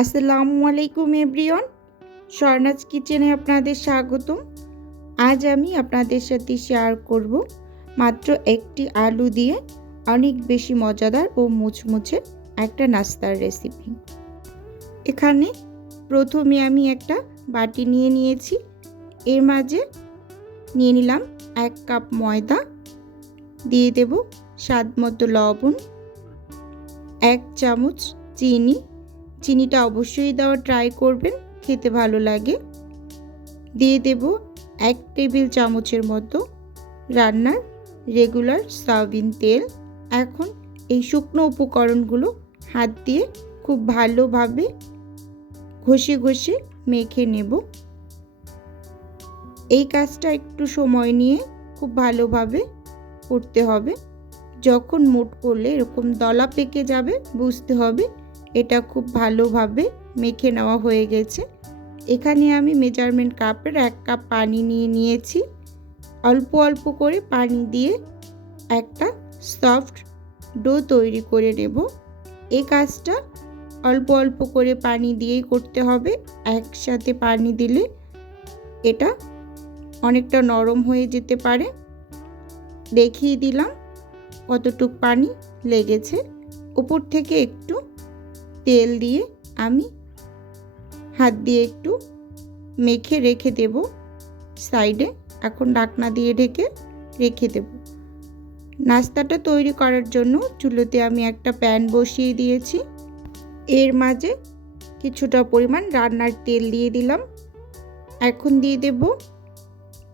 আসসালামু আলাইকুম এভরিওয়ান। স্বর্ণাজ কিচেনে আপনাদের স্বাগতম। আজ আমি আপনাদের সাথে শেয়ার করব মাত্র একটি আলু দিয়ে অনেক বেশি মজাদার ও মুচমুচে একটা নাস্তার রেসিপি। এখানে প্রথমে আমি একটা বাটি নিয়ে নিয়েছি। এর মাঝে নিয়ে নিলাম এক কাপ ময়দা। দিয়ে দেব স্বাদ মতো লবণ, এক চামচ চিনি। চিনিটা অবশ্যই দেওয়া ট্রাই করবেন, খেতে ভালো লাগে। দিয়ে দেব এক টেবিল চামচের মতো রান্নার রেগুলার সয়াবিন তেল। এখন এই শুকনো উপকরণগুলো হাত দিয়ে খুব ভালোভাবে ঘষে ঘষে মেখে নেব। এই কাজটা একটু সময় নিয়ে খুব ভালোভাবে করতে হবে। যখন মুট করলে এরকম দলা পেকে যাবে, বুঝতে হবে এটা খুব ভালোভাবে মেখে নেওয়া হয়ে গেছে। এখানে আমি মেজারমেন্ট কাপের এক কাপ পানি নিয়ে নিয়েছি। অল্প অল্প করে পানি দিয়ে একটা সফট ডো তৈরি করে নেব। এই কাজটা অল্প অল্প করে পানি দিয়েই করতে হবে। একসাথে পানি দিলে এটা অনেকটা নরম হয়ে যেতে পারে। দেখিয়ে দিলাম কতটুক পানি লেগেছে। উপর থেকে একটু তেল দিয়ে আমি হাত দিয়ে একটু মেখে রেখে দেব। সাইডে এখন ঢাকনা দিয়ে ঢেকে রেখে দেব। নাস্তাটা তৈরি করার জন্য চুলোতে আমি একটা প্যান বসিয়ে দিয়েছি। এর মাঝে কিছুটা পরিমাণ রান্নার তেল দিয়ে দিলাম। এখন দিয়ে দেব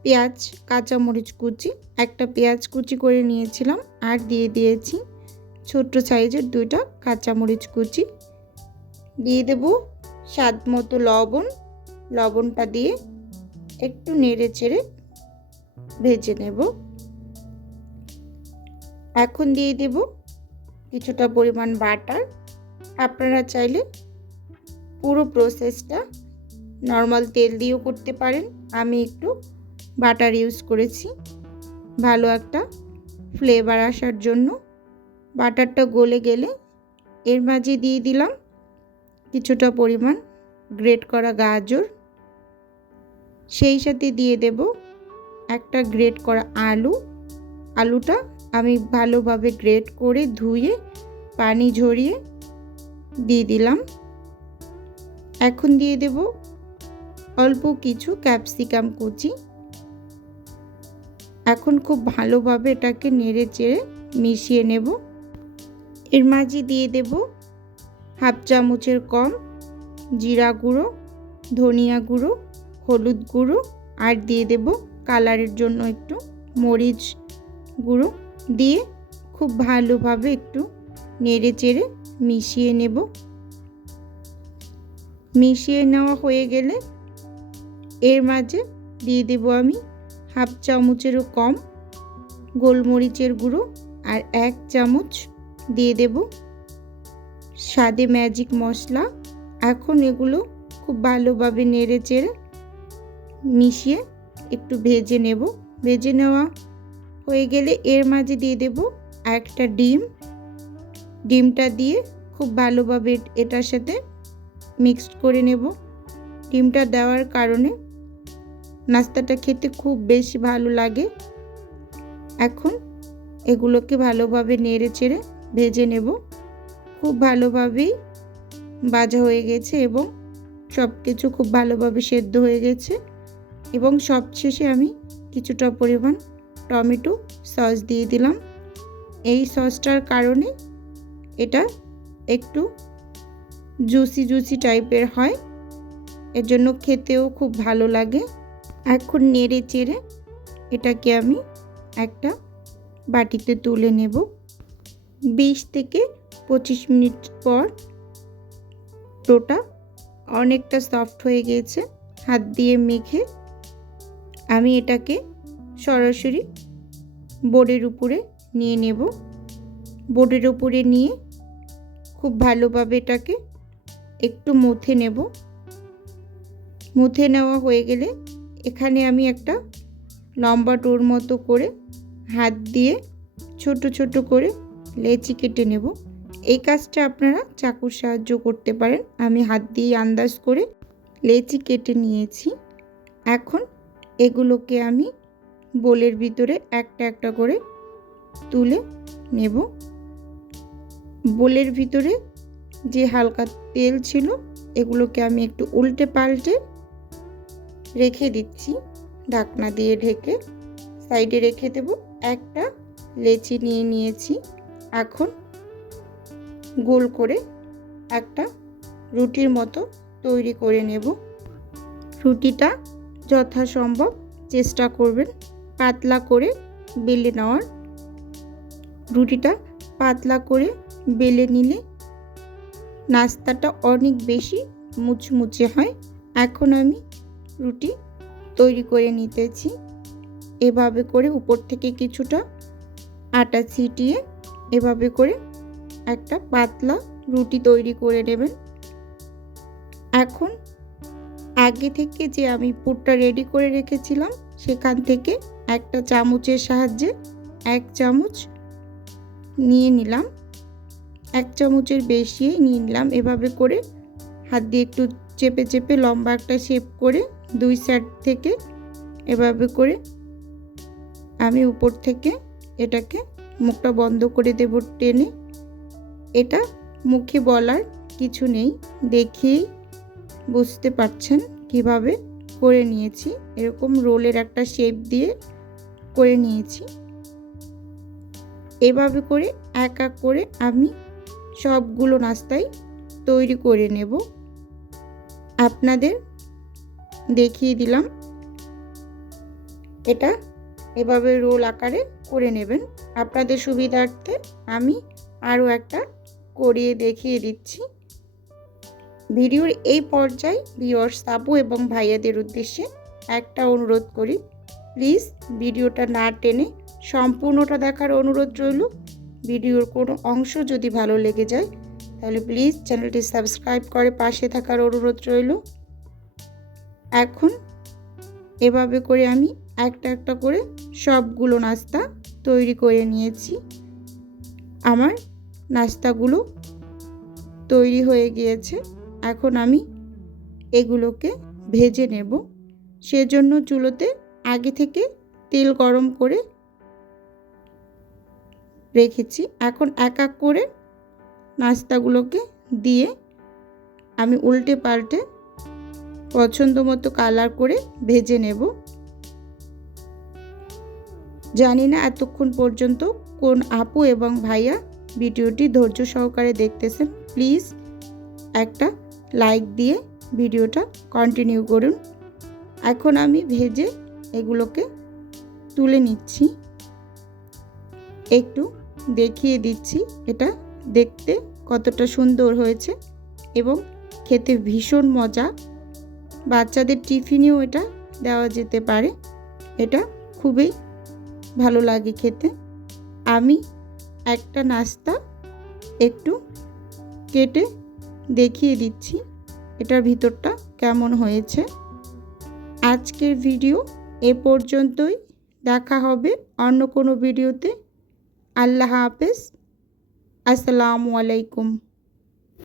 পেঁয়াজ, কাঁচামরিচ কুচি। একটা পেঁয়াজ কুচি করে নিয়েছিলাম আর দিয়ে দিয়েছি ছোট্ট সাইজের দুইটা কাঁচামরিচ কুচি। দিয়ে দেব স্বাদ মতো লবণ, লবণটা দিয়ে একটু নেড়ে চেড়ে ভেজে নেব। এখন দিয়ে দেব কিছুটা পরিমাণ বাটার। আপনারা চাইলে পুরো প্রসেসটা নর্মাল তেল দিয়েও করতে পারেন। আমি একটু বাটার ইউজ করেছি। ভালো একটা ফ্লেভার আসার জন্য। বাটারটা গলে গেলে এর মাঝে দিয়ে দিলাম কিছুটা পরিমাণ গ্রেট করা গাজর। সেই সাথে দিয়ে দেব একটা গ্রেট করা আলু। আলুটা আমি ভালোভাবে গ্রেট করে ধুয়ে, পানি ঝরিয়ে দিয়ে দিলাম। এখন দিয়ে দেব অল্প কিছু ক্যাপসিকাম কুচি। এখন খুব ভালোভাবে এটাকে নেড়ে চেড়ে মিশিয়ে নেব। এর মাঝে দিয়ে দেব হাফ চামচের কম জিরা গুঁড়ো, ধনিয়া গুঁড়ো, হলুদ গুঁড়ো আর দিয়ে দেব কালারের জন্য একটু মরিচ গুঁড়ো দিয়ে খুব ভালোভাবে একটু নেড়ে চেড়ে মিশিয়ে নেব। মিশিয়ে নেওয়া হয়ে গেলে এর মাঝে দিয়ে দেব আমি হাফ চামচেরও কম গোলমরিচের গুঁড়ো আর এক চামচ দিয়ে দেব স্বাদে ম্যাজিক মশলা। এখন এগুলো খুব ভালোভাবে নেড়ে চেড়ে মিশিয়ে একটু ভেজে নেব। ভেজে নেওয়া হয়ে গেলে এর মাঝে দিয়ে দেব একটা ডিম। ডিমটা দিয়ে খুব ভালোভাবে এটার সাথে মিক্সড করে নেব। ডিমটা দেওয়ার কারণে নাস্তাটা খেতে খুব বেশি ভালো লাগে। এখন এগুলোকে ভালোভাবে নেড়ে চেড়ে ভেজে নেব। খুব ভালোভাবেই ভাজা হয়ে গেছে এবং সব কিছু খুব ভালোভাবে সেদ্ধ হয়ে গেছে এবং সবশেষে আমি কিছুটা পরিমাণ টমেটো সস দিয়ে দিলাম। এই সসটার কারণে এটা একটু জুসি জুসি টাইপের হয়, এর জন্য খেতেও খুব ভালো লাগে। এখন নেড়ে চেড়ে এটাকে আমি একটা বাটিতে তুলে নেব। বিশ থেকে পঁচিশ মিনিট পর ডোটা অনেকটা সফট হয়ে গিয়েছে, হাত দিয়ে মেখে আমি এটাকে সরাসরি বোর্ডের উপরে নিয়ে নেব। বোর্ডের উপরে নিয়ে খুব ভালোভাবে এটাকে একটু মুথে নেব। মুথে নেওয়া হয়ে গেলে এখানে আমি একটা লম্বা টোর মতো করে হাত দিয়ে ছোট ছোট করে লেচি কেটে নেব। এই কাজটা আপনারা চাকুর সাহায্য করতে পারেন। আমি হাত দিয়ে আন্দাজ করে লেচি কেটে নিয়েছি। এখন এগুলোকে আমি বোলের ভিতরে একটা একটা করে তুলে নেব। বোলের ভিতরে যে হালকা তেল ছিল, এগুলোকে আমি একটু উল্টে পাল্টে রেখে দিচ্ছি। ঢাকনা দিয়ে ঢেকে সাইডে রেখে দেব। একটা লেচি নিয়ে নিয়েছি। এখন গোল করে একটা রুটির মতো তৈরি করে নেব। রুটিটা যথাসম্ভব চেষ্টা করবেন পাতলা করে বেলে নেওয়ার। রুটিটা পাতলা করে বেলে নিলে নাস্তাটা অনেক বেশি মুচমুচে হয়। এখন আমি রুটি তৈরি করে নিতেছি। এভাবে করে উপর থেকে কিছুটা আটা ছিটিয়ে এভাবে করে একটা পাতলা রুটি তৈরি করে নেবেন। এখন আগে থেকে যে আমি পুরটা রেডি করে রেখেছিলাম, সেখান থেকে একটা চামচের সাহায্যে এক চামচ নিয়ে নিলাম। এক চামচের বেশি নিয়ে নিলাম। এভাবে করে হাত দিয়ে একটু চেপে চেপে লম্বা একটা শেপ করে দুই সাইড থেকে এভাবে করে আমি উপর থেকে এটাকে মুখটা বন্ধ করে দেব টেনে। এটা মুখে বলার কিছু নেই। দেখেই বুঝতে পারছেন কীভাবে করে নিয়েছি। এরকম রোলের একটা শেপ দিয়ে করে নিয়েছি। এভাবে করে এক এক করে আমি সবগুলো নাস্তাই তৈরি করে নেব। আপনাদের দেখিয়ে দিলাম। এটা এভাবে রোল আকারে করে নেবেন। আপনাদের সুবিধার্থে আমি আরও একটা করিয়ে দেখিয়ে দিচ্ছি। ভিডিওর এই পর্যায়ে ভিওর্স আপু এবং ভাইয়াদের উদ্দেশ্যে একটা অনুরোধ করি। প্লিজ ভিডিওটা না টেনে সম্পূর্ণটা দেখার অনুরোধ রইল। ভিডিওর কোনো অংশ যদি ভালো লেগে যায়, তাহলে প্লিজ চ্যানেলটি সাবস্ক্রাইব করে পাশে থাকার অনুরোধ রইল। এখন এভাবে করে আমি একটা একটা করে সবগুলো নাস্তা তৈরি করে নিয়েছি। আমার নাস্তাগুলো তৈরি হয়ে গিয়েছে। এখন আমি এগুলোকে ভেজে নেব। সেজন্য চুলোতে আগে থেকে তেল গরম করে রেখেছি। এখন এক এক করে নাস্তাগুলোকে দিয়ে আমি উল্টে পাল্টে পছন্দ মতো কালার করে ভেজে নেব। জানি না এতক্ষণ পর্যন্ত কোন আপু এবং ভাইয়া ভিডিওটি ধৈর্য সহকারে দেখতেছেন, প্লিজ একটা লাইক দিয়ে ভিডিওটা কন্টিনিউ করুন। এখন আমি ভেজে এগুলোকে তুলে নিচ্ছি। একটু দেখিয়ে দিচ্ছি, এটা দেখতে কতটা সুন্দর হয়েছে এবং খেতে ভীষণ মজা। বাচ্চাদের টিফিনেও এটা দেওয়া যেতে পারে, এটা খুবই ভালো লাগে খেতে। আমি একটা নাস্তা একটু কেটে দেখিয়ে দিচ্ছি এটার ভিতরটা কেমন হয়েছে। আজকের ভিডিও এ পর্যন্তই। দেখা হবে অন্য কোনো ভিডিওতে। আল্লাহ হাফেজ। আসসালামু আলাইকুম।